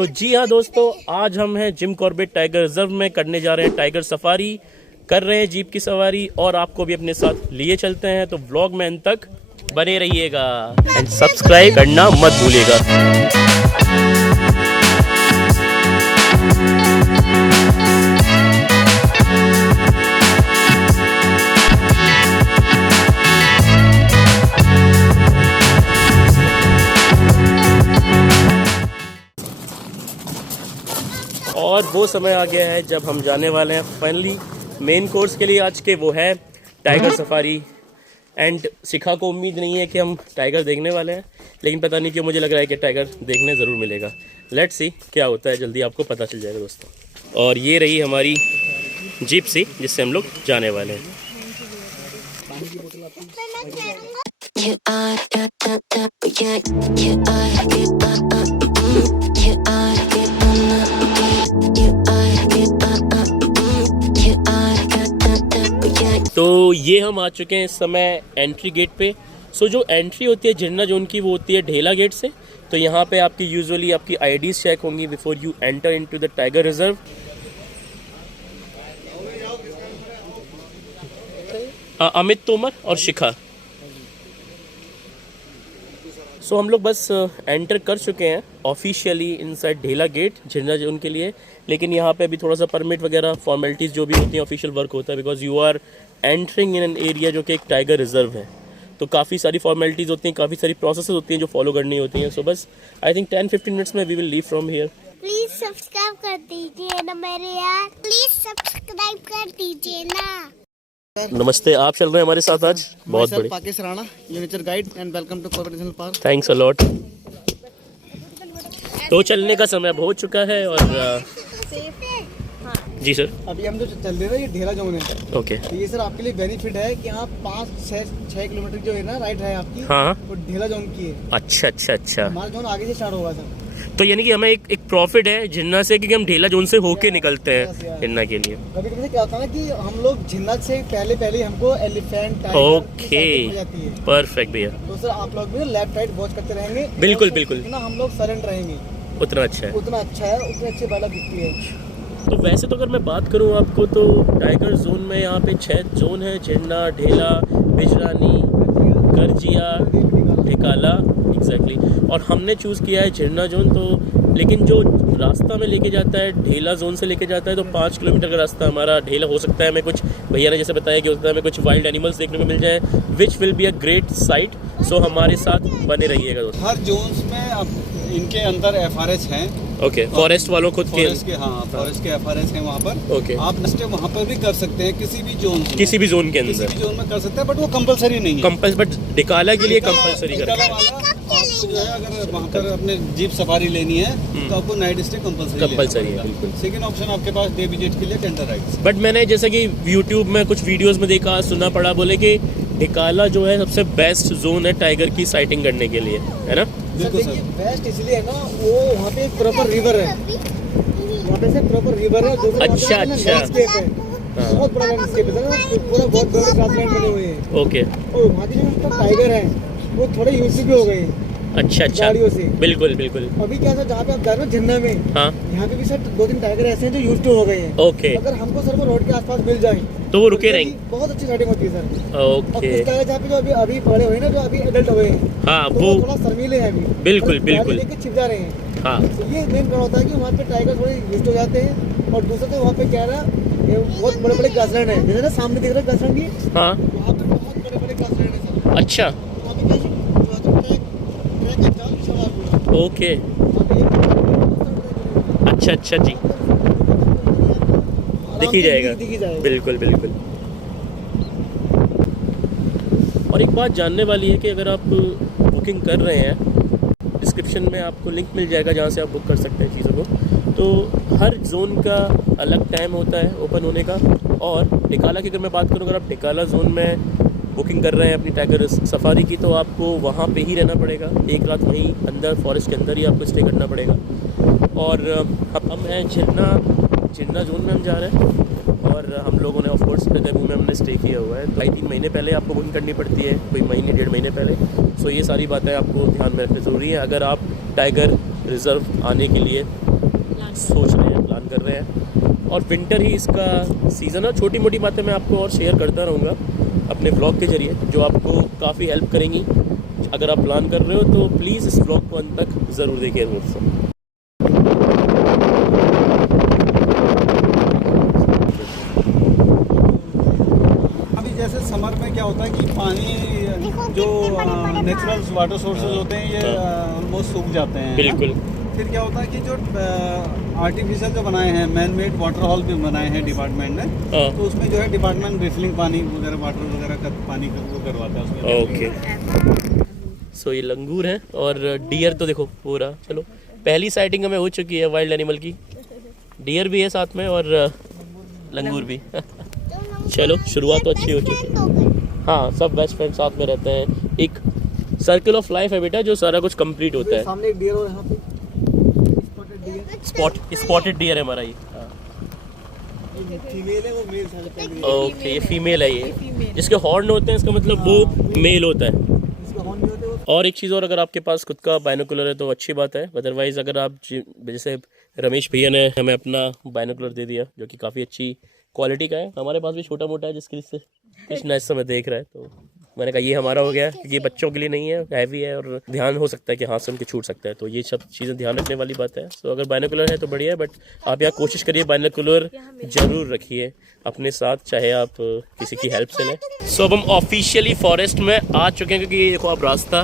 सो जी हाँ दोस्तों, आज हम हैं जिम कॉर्बेट टाइगर रिजर्व में करने जा रहे हैं टाइगर सफारी, कर रहे हैं जीप की सवारी और आपको भी अपने साथ लिए चलते हैं। तो व्लॉग में अंत तक बने रहिएगा एंड सब्सक्राइब करना मत भूलिएगा। और वो समय आ गया है जब हम जाने वाले हैं फाइनली मेन कोर्स के लिए आज के, वो है टाइगर सफारी। एंड शिखा को उम्मीद नहीं है कि हम टाइगर देखने वाले हैं, लेकिन पता नहीं क्यों मुझे लग रहा है कि टाइगर देखने ज़रूर मिलेगा। लेट्स सी क्या होता है, जल्दी आपको पता चल जाएगा दोस्तों। और ये रही हमारी जीप सी जिससे हम लोग जाने वाले हैं। तो ये हम आ चुके हैं इस समय एंट्री गेट पे। सो जो एंट्री होती है झरना जोन की, वो होती है ढेला गेट से। तो यहाँ पे आपकी यूजुअली आपकी आईडीज चेक होंगी before you enter into the tiger reserve. Amit Tomar और शिखा। सो हम लोग बस एंटर कर चुके हैं ऑफिशियली इनसाइड ढेला गेट झरना जोन के लिए, लेकिन यहाँ पे अभी थोड़ा सा परमिट वगैरह फॉर्मेलिटीज़ जो भी होती हैं ऑफिशियल वर्क होता है, because you are entering in an area जो कि एक टाइगर रिजर्व है। तो काफ़ी सारी फॉर्मेलिटीज़ होती हैं, काफ़ी सारी प्रोसेसेस होती हैं जो फॉलो करनी होती हैं। सो बस आई थिंक 10-15 मिनट्स में we will leave from here. Please subscribe कर दीजिए ना मेरे यार, प्लीज सब्सक्राइब कर दीजिए ना। नमस्ते, आप चल रहे हैं हमारे साथ आज। बहुत बढ़िया। Pakistan Rana, your nature guide and welcome to Corbett National Park. Thanks a lot. तो चलने का समय हो चुका है और जी सर। अभी हम जो चल रहे हैं ये ढेला जोन है। ओके। तो ये सर आपके लिए बेनिफिट है कि यहाँ 5-6 किलोमीटर जो है ना राइड है आपकी, हाँ, वो ढेला जोन की है। अच्छा अच्छा अच्छा। हमारा जोन आगे से स्टार्ट होगा सर। तो यानी कि हमें एक प्रॉफिट है झिन्ना से, क्योंकि हम ढेला जोन से होके निकलते हैं झिन्ना के लिए। कभी कभी क्या होता है ना कि हम लोग झिन्ना से पहले हमको एलिफेंट ओके, परफेक्ट भैया। तो सर आप लोग भी लेफ्ट राइट वॉच करते रहेंगे। बिल्कुल बिल्कुल। ना हम लोग साइलेंट रहेंगे उतना अच्छा है, उतना अच्छा है, उतनी अच्छी बाला दिखती है। तो वैसे तो अगर मैं बात करूं आपको, तो टाइगर जोन में यहाँ पे 6 जोन है: झिन्ना, ढेला, बिजरानी, करजिया, ढिकाला। एग्जैक्टली। और हमने चूज़ किया है झिन्ना जोन। तो लेकिन जो रास्ता में लेके जाता है ढेला जोन से लेके जाता है, तो 5 किलोमीटर का रास्ता हमारा ढेला हो सकता है। हमें कुछ भैया ने जैसे बताया कि हो सकता है हमें कुछ वाइल्ड एनिमल्स देखने को मिल जाए, which will be a great sight. So हमारे साथ बने रहिएगा दोस्तों। हर जोन्स में अब इनके अंदर एफआरएस हैं। ओके, फॉरेस्ट वालों खुद के हाँ, फॉरेस्ट के एफआरएस हैं वहाँ पर। ओके। आप नस्टे वहाँ पर भी कर सकते हैं किसी भी जोन में, किसी भी जोन के किसी अंदर भी जोन में कर सकते हैं, बट वो कंपलसरी नहीं है। बट ढिकाला के लिए कंपलसरी ढिकाला करें। वाला आपको जो है, अगर वहाँ पर अपने जीप सफारी लेनी है तो आपको नाइट स्टे कंपलसरी है। बिल्कुल। सेकंड ऑप्शन आपके पास डे विजिट के लिए टेंडर राइड्स। बट मैंने जैसे कि यूट्यूब में कुछ वीडियोस में देखा, सुना पड़ा, बोले कि ढिकाला जो है सबसे बेस्ट जोन है टाइगर की साइटिंग करने के लिए, है ना? बिल्कुल सर। बेस्ट इसलिए है ना, वो वहाँ पे प्रॉपर रिवर है, वहाँ पे से प्रॉपर रिवर है। अच्छा अच्छा। बहुत बड़ा लैंडस्केप है, पूरा बहुत बड़े ग्रासलैंड बने हुए हैं। ओके। और वहाँ के जो टाइगर हैं वो थोड़े यूज भी हो गए हैं। अच्छा अच्छा, गाड़ियों से। बिल्कुल बिल्कुल। अभी क्या सर, जहाँ पे आप जा रहे हो झरना में, हाँ, यहाँ पे भी सर 2-3 टाइगर ऐसे हैं जो यूज हो गए हैं। ओके। अगर हमको सर वो रोड के आसपास मिल जाए तो वो रुके रहेंगे। बहुत अच्छी सेटिंग होती है सर। और ओके। कुछ टाइगर जहाँ पे जो अभी पड़े हुए हैं ना, जो अभी एडल्ट हो गए हैं, हाँ, तो वो थोड़ा शर्मीले हैं अभी। बिल्कुल और बिल्कुल। गाड़ी लेके छिप जा रहे हैं। हाँ, तो ये मेन कारण होता है कि वहाँ पे टाइगर थोड़े यूज हो जाते हैं। और दूसरा तो वहाँ पे क्या है ना, ये बहुत बड़े बड़े ग्रासलैंड है, जैसे ना सामने दिख रहा है ग्रासलैंड ये, हाँ, वहाँ पे बहुत बड़े बड़े ग्रासलैंड है सर। अच्छा, वहाँ पे क्या ट्रैक का जाल बिछा हुआ है पूरा। ओके, वहाँ पे एक अच्छा अच्छा जी, दिखी जाएगा। दिखी जाएगा। बिल्कुल बिल्कुल। और एक बात जानने वाली है कि अगर आप बुकिंग कर रहे हैं, डिस्क्रिप्शन में आपको लिंक मिल जाएगा जहाँ से आप बुक कर सकते हैं चीज़ों को। तो हर जोन का अलग टाइम होता है ओपन होने का। और ढिकाला की अगर मैं बात करूँ, अगर आप ढिकाला जोन में बुकिंग कर रहे हैं अपनी टाइगर सफारी की, तो आपको वहाँ पे ही रहना पड़ेगा। एक रात वहीं अंदर फॉरेस्ट के अंदर ही आपको स्टे करना पड़ेगा। और अब हम हैं झिन्ना जोन में हम जा रहे हैं। और हम लोगों ने ऑफ कोर्स हृदयभूमि में हमने स्टे किया हुआ है। 2-3 महीने पहले आपको बुकिंग करनी पड़ती है, कोई महीने 1.5 महीने पहले। सो ये सारी बातें आपको ध्यान में रखनी ज़रूरी है अगर आप टाइगर रिज़र्व आने के लिए सोच रहे हैं, प्लान कर रहे हैं। और विंटर ही इसका सीज़न है। छोटी मोटी बातें मैं आपको और शेयर करता रहूँगा अपने ब्लॉग के ज़रिए, जो आपको काफ़ी हेल्प करेंगी। अगर आप प्लान कर रहे हो तो प्लीज़ इस ब्लॉग को अंत तक ज़रूर देखिए दोस्तों। अभी जैसे समर में क्या होता है कि पानी जो नेचुरल वाटर सोर्सेज होते हैं ये ऑलमोस्ट सूख जाते हैं। बिल्कुल। फिर क्या होता है कि जो आर्टिफिशियल जो बनाए हैं, मैन मेड वाटर हॉल भी बनाए हैं डिपार्टमेंट ने, तो उसमें जो है डिपार्टमेंट रिफिलिंग पानी वगैरह वाटर वगैरह का पानी का वो करवाता है उसमें। ओके, सो ये लंगूर है और डियर तो देखो पूरा। चलो, पहली साइटिंग हमें हो चुकी है वाइल्ड एनिमल की। डियर भी है साथ में और लंगूर भी। चलो, शुरुआत तो अच्छी हो चुकी है। हाँ, सब बेस्ट फ्रेंड साथ में रहते हैं। एक सर्कल ऑफ लाइफ है बेटा, जो सारा कुछ कंप्लीट होता है। सामने एक डियर और यहाँ पे स्पॉटेड डियर है हमारा ये। फीमेल है, वो मेल था। ओके, ये फीमेल है। ये जिसके हॉर्न होते हैं इसका मतलब वो मेल होता है। इसका हॉर्न भी होते हैं वो। और एक चीज़ और, अगर आपके पास खुद का बाइनोकुलर है तो अच्छी बात है। अदरवाइज़ अगर आप जैसे रमेश भैया ने हमें अपना बाइनोकुलर दे दिया जो कि काफ़ी अच्छी क्वालिटी का है। हमारे पास भी छोटा मोटा है जिसके लिए कृष्णा इस समय देख रहा है, तो मैंने कहा ये हमारा हो गया, क्योंकि ये बच्चों के लिए नहीं है, हैवी है और ध्यान हो सकता है कि हाथ से उनके छूट सकता है। तो ये सब चीज़ें ध्यान रखने वाली बात है। सो अगर बाइनोकुलर है तो बढ़िया है, बट आप यहाँ कोशिश करिए बाइनोकुलर ज़रूर रखिए अपने साथ, चाहे आप किसी की हेल्प से लें। सो अब हम ऑफिशियली फॉरेस्ट में आ चुके हैं, क्योंकि ये देखो आप रास्ता,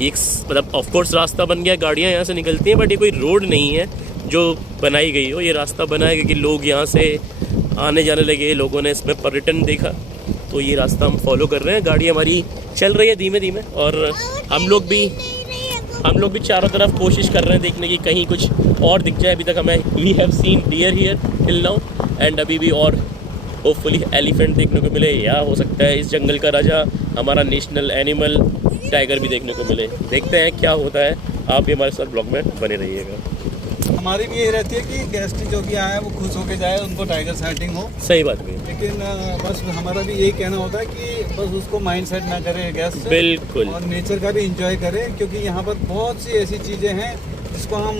एक मतलब ऑफकोर्स रास्ता बन गया, गाड़ियाँ यहाँ से निकलती हैं, बट ये कोई रोड नहीं है जो बनाई गई हो। ये रास्ता बना है क्योंकि लोग यहाँ से आने जाने लगे, लोगों ने इसमें पर्यटन देखा, तो ये रास्ता हम फॉलो कर रहे हैं। गाड़ी हमारी चल रही है धीमे धीमे, और हम लोग भी चारों तरफ कोशिश कर रहे हैं देखने की कहीं कुछ और दिख जाए। अभी तक हमें we have seen deer here till now, and अभी भी और होपफुली एलिफेंट देखने को मिले, या हो सकता है इस जंगल का राजा हमारा नेशनल एनिमल टाइगर भी देखने को मिले। देखते हैं क्या होता है। आप भी हमारे साथ ब्लॉग में बने रहिएगा। हमारी भी यही रहती है कि गेस्ट जो भी आए वो खुश होके जाए, उनको टाइगर साइटिंग हो। सही बात है, लेकिन बस हमारा भी यही कहना होता है कि बस उसको माइंड सेट ना करे गेस्ट, बिल्कुल, और नेचर का भी इंजॉय करे, क्योंकि यहाँ पर बहुत सी ऐसी चीज़ें हैं जिसको हम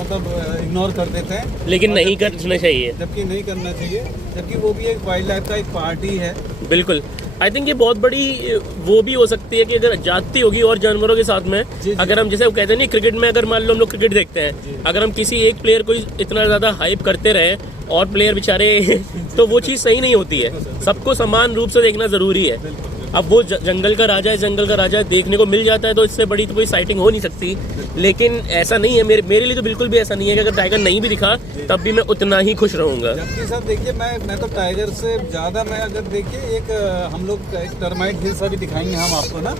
मतलब इग्नोर कर देते हैं, लेकिन नहीं करना चाहिए, जबकि नहीं करना चाहिए, जबकि वो भी एक वाइल्ड लाइफ का एक पार्ट ही है। बिल्कुल। आई थिंक ये बहुत बड़ी वो भी हो सकती है कि अगर जाती होगी और जानवरों के साथ में, अगर हम जैसे वो कहते हैं नहीं, क्रिकेट में अगर मान लो हम लोग क्रिकेट देखते हैं, अगर हम किसी एक प्लेयर को इतना ज़्यादा हाइप करते रहे और प्लेयर बेचारे तो वो चीज़ सही नहीं होती है। सबको समान रूप से देखना ज़रूरी है। अब वो जंगल का राजा है, जंगल का राजा देखने को मिल जाता है, तो इससे बड़ी तो कोई साइटिंग हो नहीं सकती। लेकिन ऐसा नहीं है, मेरे लिए तो बिल्कुल भी ऐसा नहीं है कि अगर टाइगर नहीं भी दिखा तब भी मैं उतना ही खुश रहूँगा। जबकि सर देखिए, मैं तो टाइगर से ज़्यादा, मैं अगर देखिए एक हम लोग एक टर्माइट हिल्स अभी दिखाएंगे हम आपको ना,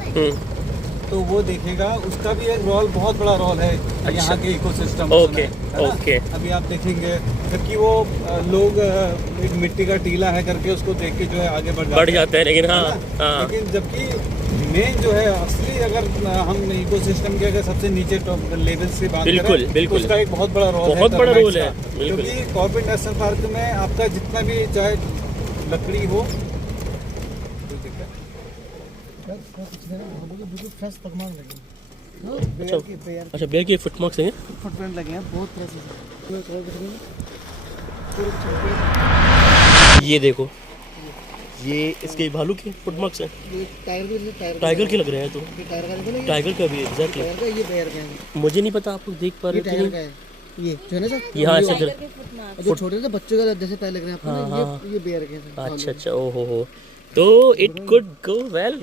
तो वो देखेगा, उसका भी एक रोल, बहुत बड़ा रोल है यहाँ के इकोसिस्टम। ओके ओके, अभी आप देखेंगे, जबकि वो लोग एक मिट्टी का टीला है करके उसको देख के जो है आगे बढ़ जाते हैं, लेकिन हाँ, लेकिन जबकि मेन जो है असली, अगर हम इकोसिस्टम के अगर सबसे नीचे लेवल से बात करें, बिल्कुल, उसका एक बहुत बड़ा रोल है, बहुत बड़ा रोल है। क्योंकि कॉर्बेट नेशनल पार्क में आपका जितना भी चाहे लकड़ी हो, बिल्कुल फ्रेश पकवान लगे। अच्छा, बेयर के फुटमार्क्स हैं, फुटप्रिंट लगे हैं, बहुत फ्रेश है। ये देखो, ये इसके भालू के फुटमार्क्स हैं, टाइगर के लग रहे हैं। तो टाइगर का भी एग्जैक्टली, ये बेयर का है। मुझे नहीं पता, आप लोग देख पा रहे टाइगर का है ये, जो है ना सर, यहाँ ऐसा जो छोटे से बच्चों का जैसे पैर लग रहे हैं आपको, ये बेयर के हैं। अच्छा, ओहो, तो इट कुड गो वेल।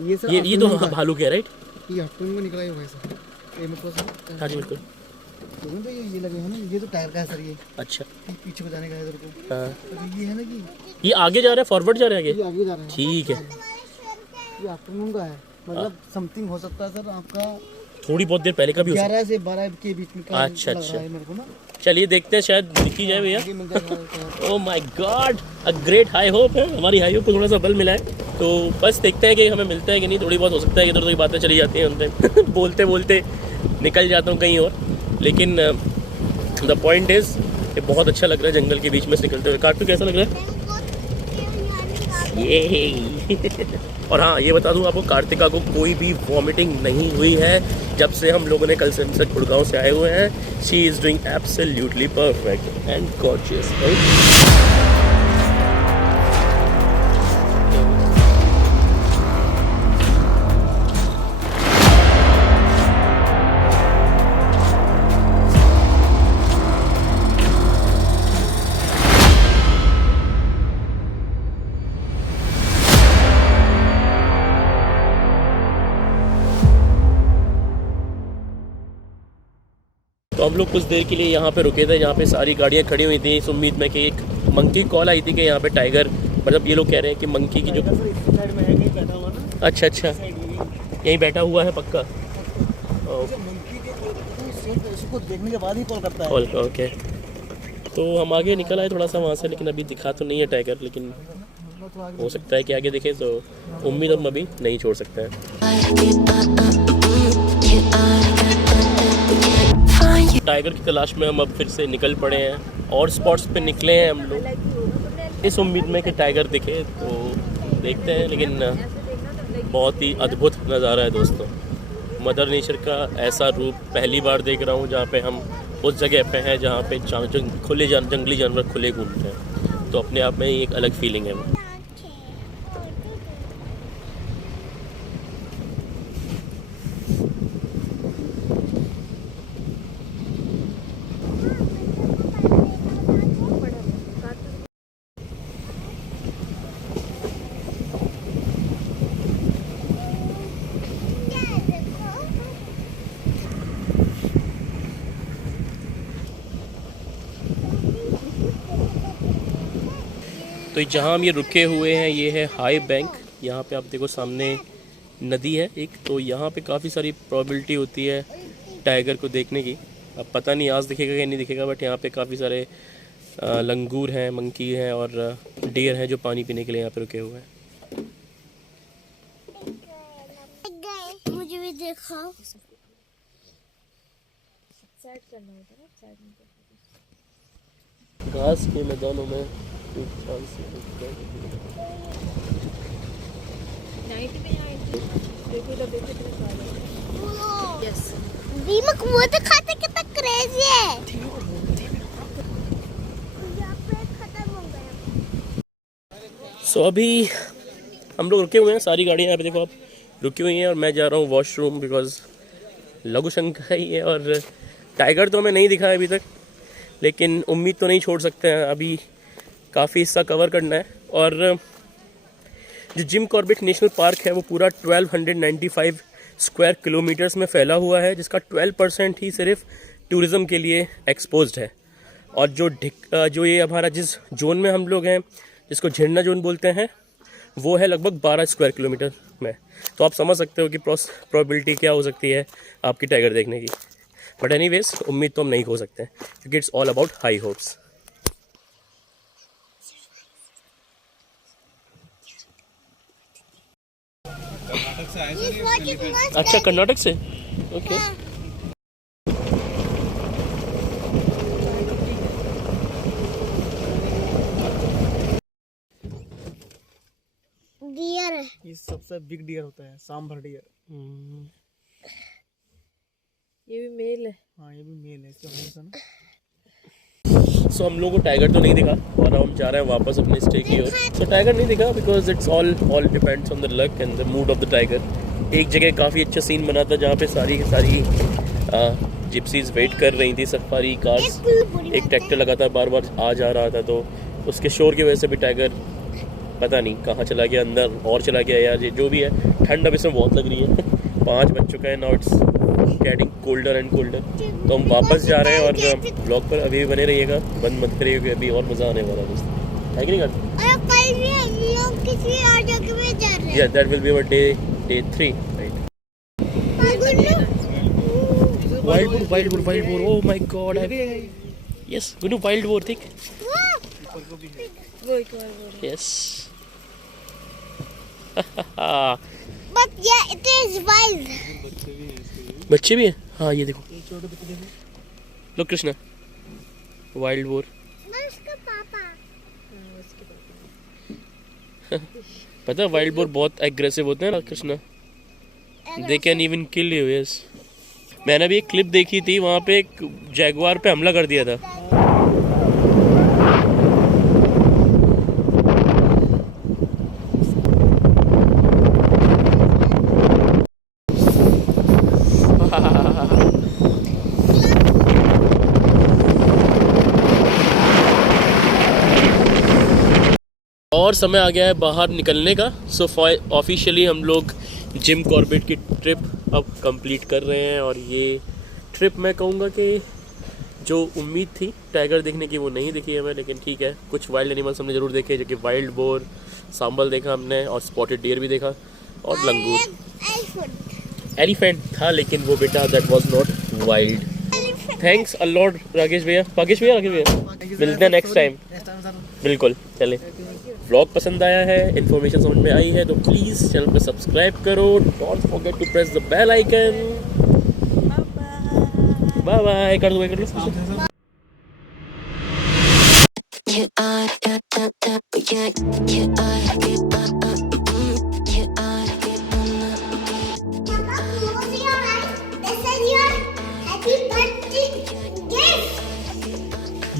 ये तो भालू के, राइट? ये हफ्ते में निकला हुआ है सर, ये मेरे को। हाँ जी, बिल्कुल। तो ये लगे हैं ना, ये तो टायर का है सर, ये अच्छा, पीछे को जाने का है इधर को। हाँ, ये है ना कि ये आगे जा रहा है, फॉरवर्ड जा रहा है ये आगे जा रहा है। ठीक है, ये आफ्टरनून का है, मतलब समथिंग हो सकता है सर आपका थोड़ी बहुत देर पहले का भी हो 11 से 12 के बीच में का। अच्छा, मेरे को ना, चलिए देखते हैं, शायद दिखी जाए भैया। ये मिल जाएगा। Oh my God, a great high hope है, हमारी हाई होप को थोड़ा सा बल मिला है। तो बस देखते हैं कि हमें मिलता है कि नहीं। थोड़ी बहुत हो सकता है इधर उधर की बातें चली जाती हैं उनसे बोलते बोलते निकल जाता हूँ कहीं और, लेकिन द पॉइंट इज़ ये बहुत अच्छा लग रहा है जंगल के बीच में से निकलते हुए। कार्टू कैसा लग रहा है? ये और हाँ, ये बता दूँ आपको, कार्तिका को कोई भी वॉमिटिंग नहीं हुई है जब से हम लोगों ने कल से गुड़गांव से आए हुए हैं। She is doing absolutely perfect and gorgeous, right. तो हम लोग कुछ देर के लिए यहाँ पे रुके थे, जहाँ पे सारी गाड़ियाँ खड़ी हुई थी इस उम्मीद में कि एक मंकी कॉल आई थी कि यहाँ पे टाइगर, मतलब ये लोग कह रहे हैं कि मंकी की जो साइड में है, कहीं बैठा हुआ ना। अच्छा यहीं बैठा हुआ है पक्का। मंकी के इसको देखने के बाद ही कॉल करता है। Call okay. तो हम आगे निकल आए थोड़ा सा वहाँ से, लेकिन अभी दिखा तो नहीं है टाइगर, लेकिन हो सकता है कि आगे दिखे, तो उम्मीद हम अभी नहीं छोड़ सकते हैं। टाइगर की तलाश में हम अब फिर से निकल पड़े हैं और स्पॉट्स पे निकले हैं हम लोग इस उम्मीद में कि टाइगर दिखे, तो देखते हैं। लेकिन बहुत ही अद्भुत नज़ारा है दोस्तों, मदर नेचर का ऐसा रूप पहली बार देख रहा हूँ, जहाँ पे हम उस जगह पे हैं जहाँ पे जंगली जानवर खुले घूमते हैं, तो अपने आप में ही एक अलग फीलिंग है वो। तो जहाँ हम ये रुके हुए हैं ये है हाई बैंक। यहाँ पे आप देखो सामने नदी है एक, तो यहाँ पे काफ़ी सारी प्रोबेबिलिटी होती है टाइगर को देखने की। अब पता नहीं आज दिखेगा या नहीं दिखेगा, बट यहाँ पे काफ़ी सारे लंगूर हैं, मंकी हैं और डियर हैं जो पानी पीने के लिए यहाँ पे रुके हुए हैं। मुझे भी दिखाओ। घास के मैदानों में दीमक वो तो खाते कितना क्रेजी है। सो अभी हम लोग रुके हुए हैं, सारी गाड़ियाँ यहाँ पे देखो आप रुकी हुई हैं और मैं जा रहा हूँ वॉशरूम, बिकॉज लघु शंका ही है। और टाइगर तो हमें नहीं दिखा है अभी तक, लेकिन उम्मीद तो नहीं छोड़ सकते हैं, अभी काफ़ी हिस्सा कवर करना है। और जो जिम कॉर्बेट नेशनल पार्क है वो पूरा 1295 स्क्वायर किलोमीटर्स में फैला हुआ है, जिसका 12% ही सिर्फ टूरिज़्म के लिए एक्सपोज्ड है। और जो ये हमारा जिस जोन में हम लोग हैं, जिसको झिरना जोन बोलते हैं, वो है लगभग 12 स्क्वायर किलोमीटर में। तो आप समझ सकते हो कि प्रोबेबिलिटी क्या हो सकती है आपकी टाइगर देखने की। बट एनीवेज उम्मीद तो हम नहीं खो सकते हैं, क्योंकि it's all about high hopes. अच्छा, कर्नाटक से, ओके। डियर है। ये सबसे बिग डियर होता है, सांभर डियर। ये भी मेल है। हाँ, ये भी मेल है, इसका हॉर्स है ना। सो हम लोगों को टाइगर तो नहीं दिखा और हम जा रहे हैं वापस अपने स्टे की ओर। सो टाइगर नहीं दिखा because it's all depends on the luck and the mood off the tiger. एक जगह काफ़ी अच्छा सीन बना था जहाँ पे सारी जिप्सीज वेट कर रही थी, सफारी कार्स, एक ट्रैक्टर लगातार बार बार आ जा रहा था, तो उसके शोर की वजह से भी टाइगर पता नहीं कहाँ चला गया, अंदर और चला गया यार। ये जो भी है, ठंड अब इसमें बहुत लग रही है। 5 बज चुका है, now it's getting colder and colder. तो हम वापस जा रहे हैं और ब्लॉग पर अभी भी बने रहिएगा, बंद मत करिएगा, अभी और मज़ा आने वाला है दोस्तों, है कि नहीं करते? और कल भी हम लोग किसी और जगह में जा रहे हैं। Yeah, that will be our day 3, right? Wild boar. Oh my God! Yes, Gunu, wild boar, ठीक? वो एक बार बोल। Yes. But yeah, it is wild. बच्चे भी हैं? हाँ, ये देखो। लो कृष्णा, वाइल्ड बोर। मैं उसका पापा। पता है वाइल्ड बोर बहुत एग्रेसिव होते हैं ना Krishna, they can even kill you. Yes, मैंने अभी एक क्लिप देखी थी, वहाँ पे एक जैगुआर पे हमला कर दिया था। और समय आ गया है बाहर निकलने का। सो ऑफिशियली हम लोग जिम कॉर्बेट की ट्रिप अब कंप्लीट कर रहे हैं। और ये ट्रिप मैं कहूँगा कि जो उम्मीद थी टाइगर देखने की वो नहीं दिखी हमें, लेकिन ठीक है, कुछ वाइल्ड एनिमल्स हमने ज़रूर देखे, जो कि वाइल्ड बोर, सांबल देखा हमने, और स्पॉटेड डियर भी देखा, और लंगूर। एलिफेंट था लेकिन वो बेटा that was not wild. Thanks a lot Rakesh भैया, राकेश भैया मिलते हैं नेक्स्ट टाइम। बिल्कुल, चले। व्लॉग पसंद आया है, इन्फॉर्मेशन समझ में आई है तो प्लीज़ चैनल को सब्सक्राइब करो। Don't forget to press the bell icon. Bye bye कर दो।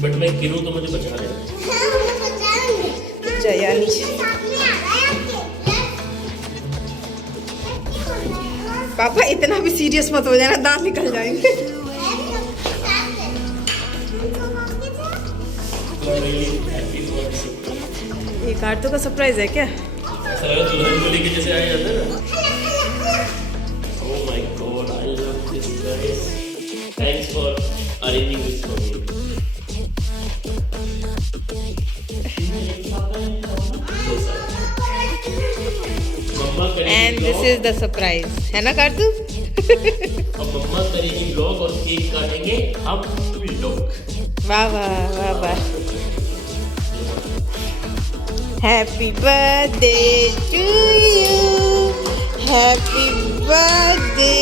बट मैं गिरूं तो मुझे बचा लेना। पापा इतना भी सीरियस मत हो जाना, दांत निकल जाएंगे। ये कार्टो का सरप्राइज है क्या? ऐसा लगा दुल्हन को लेके जैसे आया जाता है ना। Oh my God, I love this guys. Thanks for arranging this for me. And this is the surprise, है ना कार्टू? अब मम्मा करेगी व्लॉग और केक काटेंगे हम लोग। वाह वाह वाह वाह। Happy birthday to you, happy birthday,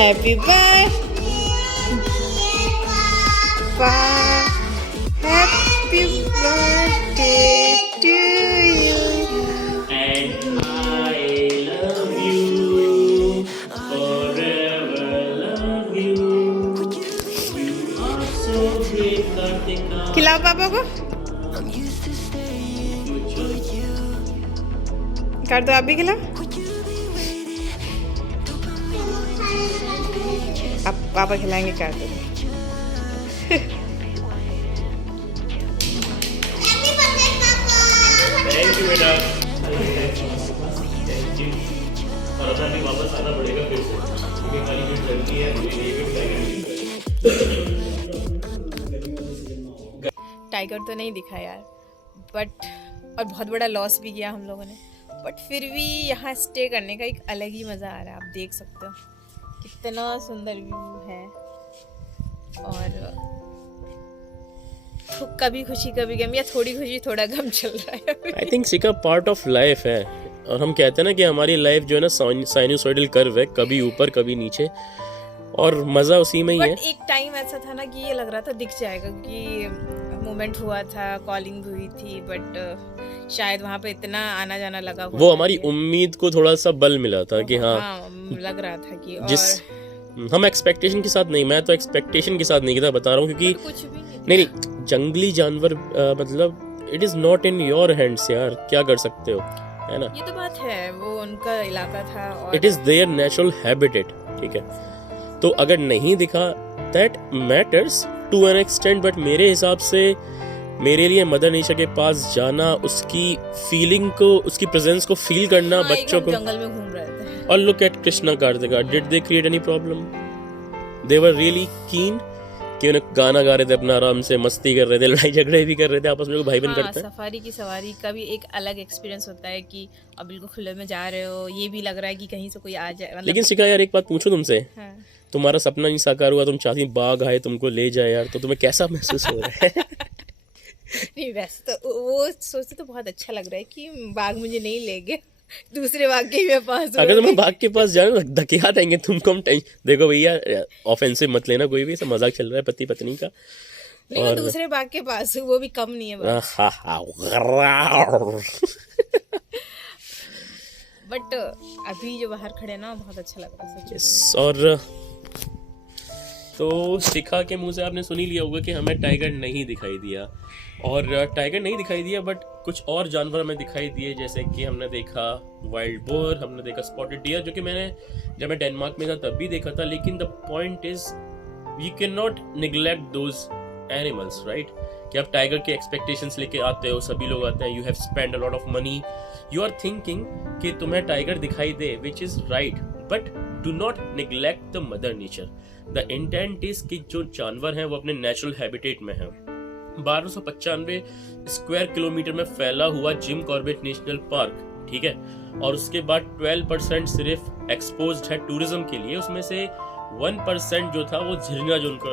happy birthday, happy birthday to you. And I love you, forever love you. You are so great, Kartika. खिलाओ पापा को। कर दो, आप भी खिलाओ। अब पापा खिलाएंगे, कर दो। Thank you बेटा। Thank you। और अब हमें वापस आना पड़ेगा फिर से, क्योंकि खाली पेट लड़की है, मुझे ये भी टाइगर तो नहीं दिखा यार, बट और बहुत बड़ा लॉस भी किया हम लोगों ने, बट फिर भी यहाँ स्टे करने का एक अलग ही मज़ा आ रहा है। आप देख सकते हो कितना सुंदर व्यू है, और कभी खुशी कभी गम, या थोड़ी खुशी थोड़ा गम चल रहा है। आई थिंक सिका पार्ट ऑफ लाइफ है, और हम कहते हैं ना कि हमारी लाइफ जो है ना साइनोसॉइडल कर्व है, कभी ऊपर कभी नीचे, और मज़ा उसी में ही है। बट एक टाइम ऐसा था ना कि ये लग रहा था दिख जाएगा, क्योंकि मोमेंट हुआ था, कॉलिंग हुई थी, बट शायद वहाँ पे इतना आना जाना लगा हुआ, वो हमारी उम्मीद को थोड़ा सा बल मिला था कि हाँ लग रहा था कि जिस हम एक्सपेक्टेशन के साथ नहीं, मैं तो एक्सपेक्टेशन के साथ नहीं था, बता रहा हूँ, क्योंकि कुछ भी नहीं जंगली जानवर मतलब it is not in your hands यार, क्या कर सकते हो, है ना। ये तो बात है, वो उनका इलाका था और it is their natural habitat, ठीक है। तो अगर नहीं दिखा that matters to an extent, but मेरे हिसाब से मेरे लिए मदर नेचर के पास जाना, उसकी फीलिंग को, उसकी प्रेजेंस को फील करना, हाँ, बच्चों को, जंगल में घूम रहे थे। और look at Krishna Kartika, did they create any problem? They were really keen कि उन्हें गाना गा रहे थे, अपना आराम से मस्ती कर रहे थे, लड़ाई झगड़े भी कर रहे थे, आपस में भाई बहन करते हैं। सफारी की सवारी का भी एक अलग एक्सपीरियंस होता है कि अब बिल्कुल खुले में जा रहे हो, ये भी लग रहा है कि कहीं से कोई आ जाए, मतलब लेकिन सिखा यार, एक बात पूछूं तुमसे, हाँ। तुम्हारा सपना नहीं साकार हुआ, तुम चाहती बाघ आए तुमको ले जाए यार, तो तुम्हें कैसा महसूस हो रहा है? नहीं वैसे तो वो सोचते तो बहुत अच्छा लग रहा है कि बाघ मुझे नहीं ले गए, दूसरे बाघ के मेरे पास। अगर तुम्हें बाघ के पास जाना धकेला देंगे तुमको, हम देखो भैया ऑफेंसिव मत लेना कोई भी, ऐसा मजाक चल रहा है पति पत्नी का, नहीं, मैं दूसरे बाग के पास हूँ, वो भी कम नहीं है बाग। बट अभी जो बाहर खड़े ना बहुत अच्छा लग रहा है सच में। Yes, और तो शिखा के मुंह से आपने सुन ही लिया होगा कि हमें टाइगर नहीं दिखाई दिया, और टाइगर नहीं दिखाई दिया बट कुछ और जानवर हमें दिखाई दिए, जैसे कि हमने देखा वाइल्ड बोर, हमने देखा स्पॉटेड डियर, जो कि जब मैं डेनमार्क में था तब भी देखा था। लेकिन the point is you can not neglect those animals, right? कि आप टाइगर के एक्सपेक्टेशंस लेके आते हो, सभी लोग आते हैं, you have spend a lot of money, you are thinking कि तुम्हें टाइगर दिखाई दे, which is right, but do not neglect the mother nature. The intent is कि जो जानवर हैं वो अपने नेचुरल हैबिटेट में हैं। 1295 स्क्वायर किलोमीटर में फैला हुआ जिम कॉर्बेट नेशनल पार्क, ठीक है, और उसके बाद 12% सिर्फ एक्सपोज्ड है टूरिज्म के लिए, उसमें से 1% जो था वो झरना जो उनका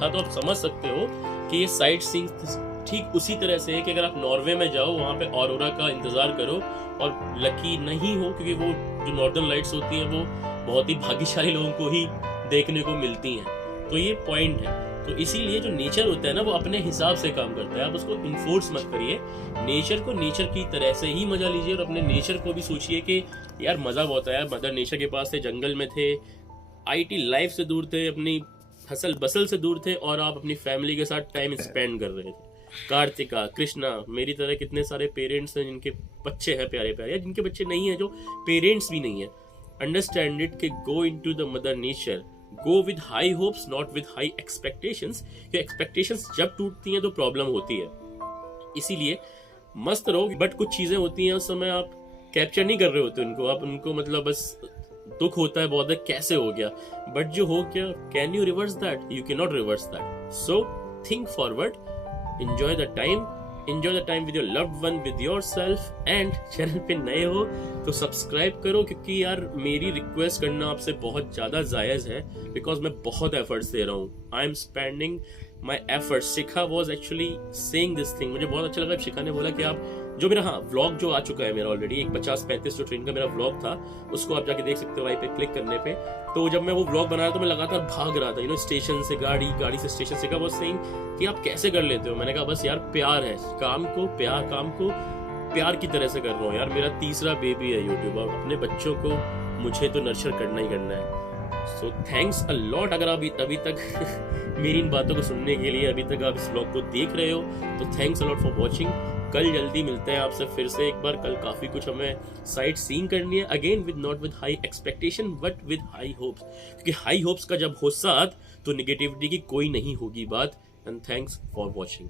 था। तो आप समझ सकते हो कि ये साइट सीइंग ठीक उसी तरह से है कि अगर आप नॉर्वे में जाओ, वहाँ पे ऑरोरा का इंतजार करो और लकी नहीं हो, क्योंकि वो जो नॉर्दर्न लाइट्स होती हैं वो बहुत ही भाग्यशाली लोगों को ही देखने को मिलती हैं। तो ये पॉइंट है। तो इसीलिए जो नेचर होता है ना वो अपने हिसाब से काम करता है, आप उसको इन्फोर्स मत करिए। नेचर को नेचर की तरह से ही मजा लीजिए, और अपने नेचर को भी सोचिए कि यार मजा बहुत आया, मदर नेचर के पास थे, जंगल में थे, IT लाइफ से दूर थे, अपनी हसल बसल से दूर थे, और आप अपनी फैमिली के साथ टाइम स्पेंड कर रहे थे। कार्तिका, कृष्णा, मेरी तरह कितने सारे पेरेंट्स हैं जिनके बच्चे हैं प्यारे प्यारे, या जिनके बच्चे नहीं हैं, जो पेरेंट्स भी नहीं है। अंडरस्टैंड इट कि go into the mother nature, go with high hopes, not with high expectations. ये एक्सपेक्टेशंस जब टूटती हैं तो प्रॉब्लम होती है, इसीलिए मस्त रहो। बट कुछ चीजें होती हैं उस समय आप कैप्चर नहीं कर रहे होते उनको, आप उनको मतलब बस दुख होता है बहुत है कैसे हो गया, बट जो हो गया can you reverse that? You can not reverse that. So think forward, enjoy the time with your loved one, with yourself, and channel पे नए हो तो सब्सक्राइब करो, क्योंकि यार मेरी रिक्वेस्ट करना आपसे बहुत ज़्यादा जायज़ है, बिकॉज मैं बहुत एफर्ट्स दे रहा हूँ। I am spending my efforts. Shikha was actually saying this thing, मुझे बहुत अच्छा लगा। शिखा ने बोला कि आप जो मेरा व्लॉग जो आ चुका है मेरा ऑलरेडी, एक 50-35 जो ट्रेन का मेरा व्लॉग था, उसको आप जाके देख सकते हो वहीं पे क्लिक करने पे। तो जब मैं वो व्लॉग बना रहा तो मैं लगातार भाग रहा था, स्टेशन से गाड़ी से स्टेशन से। का वो सेइंग कि आप कैसे कर लेते हो? मैंने कहा बस यार प्यार है, काम को प्यार की तरह से कर रहा हूँ यार। मेरा तीसरा बेबी है यूट्यूब, और अपने बच्चों को मुझे तो नर्चर करना ही करना है। So thanks a lot. अगर आप अभी तक मेरी इन बातों को सुनने के लिए अभी तक आप इस व्लॉग को देख रहे हो तो thanks a lot for watching. कल जल्दी मिलते हैं आपसे फिर से एक बार। कल काफी कुछ हमें साइट सीइंग करनी है, again with not with high expectation but with high hopes, क्योंकि हाई होप्स का जब हो साथ तो निगेटिविटी की कोई नहीं होगी बात। And thanks for watching.